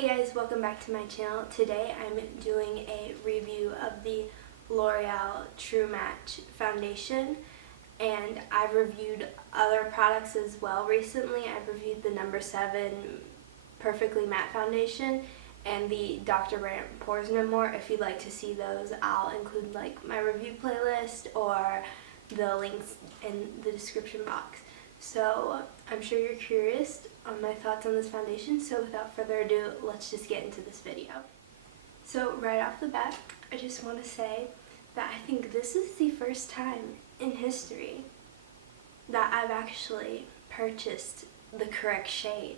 Hey guys, welcome back to my channel. Today I'm doing a review of the L'Oreal True Match foundation, and I've reviewed other products as well recently. I've reviewed the No. 7 Perfectly Matte Foundation and the Dr. Brandt Pores No More. If you'd like to see those, I'll include like my review playlist or the links in the description box. So I'm sure you're curious on my thoughts on this foundation, so without further ado, let's just get into this video. So right off the bat, I just want to say that I think this is the first time in history that I've actually purchased the correct shade.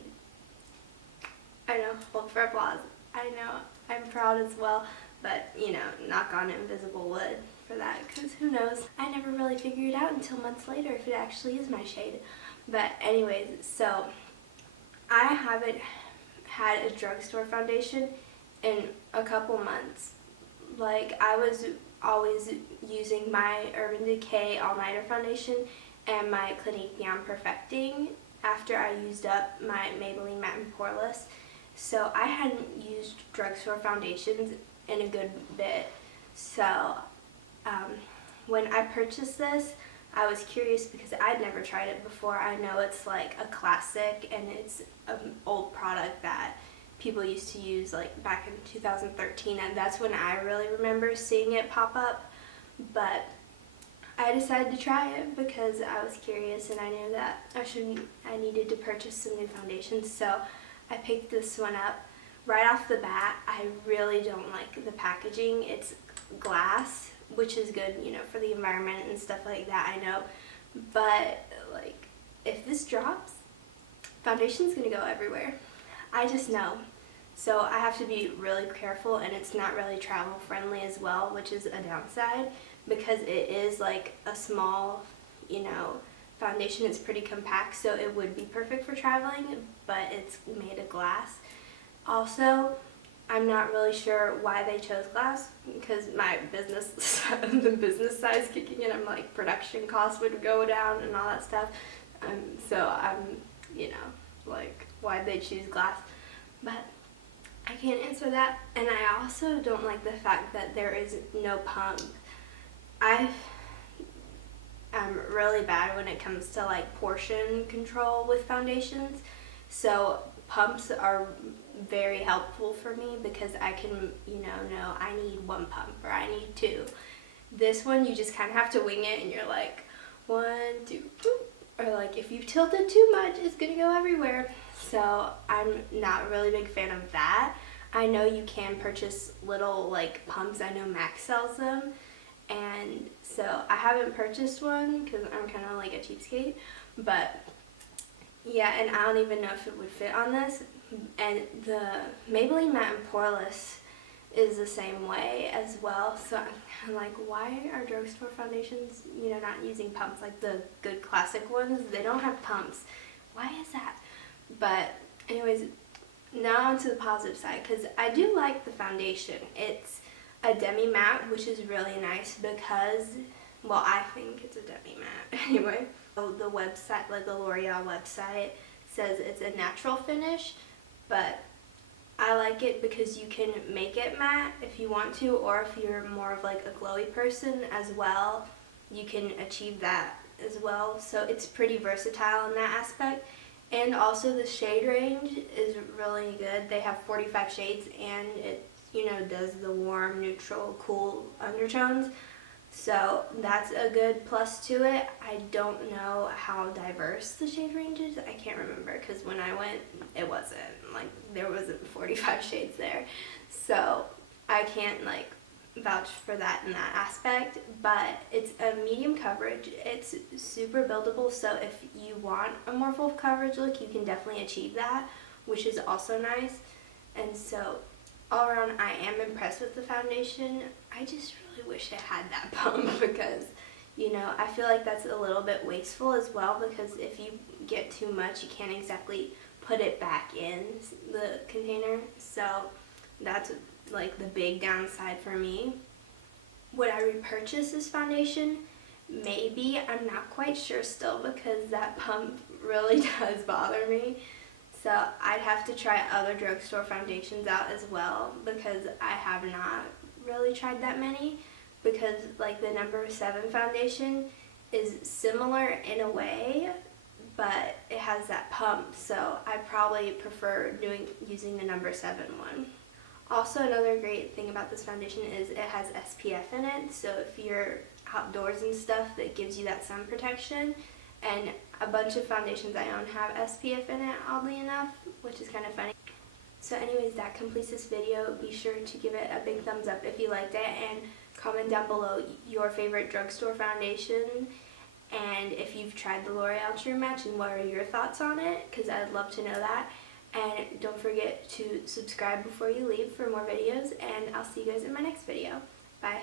I know, hold for applause. I know, I'm proud as well, but you know, knock on invisible wood for that, because who knows? I never really figured out until months later if it actually is my shade. But anyways, so I haven't had a drugstore foundation in a couple months. Like, I was always using my Urban Decay All Nighter foundation and my Clinique Beyond Perfecting after I used up my Maybelline Matte and Poreless. So I hadn't used drugstore foundations in a good bit. So when I purchased this, I was curious because I'd never tried it before. I know it's like a classic and it's an old product that people used to use like back in 2013, and that's when I really remember seeing it pop up. But I decided to try it because I was curious and I knew that I needed to purchase some new foundations. So I picked this one up. Right off the bat, I really don't like the packaging. It's glass, which is good, you know, for the environment and stuff like that, I know. But like, if this drops, foundation's gonna go everywhere. I just know. So I have to be really careful, and it's not really travel friendly as well, which is a downside because it is like a small, you know, foundation. It's pretty compact, so it would be perfect for traveling, but it's made of glass. Also, I'm not really sure why they chose glass, because my business, the business size kicking in, I'm like, production costs would go down and all that stuff. So I'm, you know, like, why'd they choose glass? But I can't answer that. And I also don't like the fact that there is no pump. I'm really bad when it comes to like portion control with foundations. So pumps are very helpful for me because I can, you know I need one pump or I need two. This one, you just kind of have to wing it, and you're like, 1, 2, boop. Or like, if you tilt it too much, it's gonna go everywhere. So I'm not a really big fan of that. I know you can purchase little like pumps. I know MAC sells them, and so I haven't purchased one because I'm kind of like a cheapskate. But yeah, and I don't even know if it would fit on this. And the Maybelline Matte and Poreless is the same way as well. So I'm like, why are drugstore foundations, you know, not using pumps like the good classic ones? They don't have pumps. Why is that? But anyways, now onto the positive side, because I do like the foundation. It's a demi matte, which is really nice because, well, I think it's a demi matte anyway. So the website, like the L'Oreal website, says it's a natural finish, but I like it because you can make it matte if you want to, or if you're more of like a glowy person as well, you can achieve that as well. So it's pretty versatile in that aspect. And also the shade range is really good. They have 45 shades, and it, you know, does the warm, neutral, cool undertones. So that's a good plus to it. I don't know how diverse the shade range is. I can't remember because when I went, it wasn't, like, there wasn't 45 shades there. So I can't, like, vouch for that in that aspect, but it's a medium coverage. It's super buildable, so if you want a more full coverage look, you can definitely achieve that, which is also nice. And so all around, I am impressed with the foundation. I just really wish it had that pump because, you know, I feel like that's a little bit wasteful as well, because if you get too much, you can't exactly put it back in the container. So that's like the big downside for me. Would I repurchase this foundation? Maybe. I'm not quite sure still because that pump really does bother me. So I'd have to try other drugstore foundations out as well because I have not really tried that many, because like the number 7 foundation is similar in a way, but it has that pump, so I probably prefer using the number 7 one. Also, another great thing about this foundation is it has SPF in it, so if you're outdoors and stuff, that gives you that sun protection. And a bunch of foundations I own have SPF in it, oddly enough, which is kind of funny. So anyways, that completes this video. Be sure to give it a big thumbs up if you liked it, and comment down below your favorite drugstore foundation, and if you've tried the L'Oreal True Match and what are your thoughts on it, because I'd love to know that. And don't forget to subscribe before you leave for more videos, and I'll see you guys in my next video. Bye.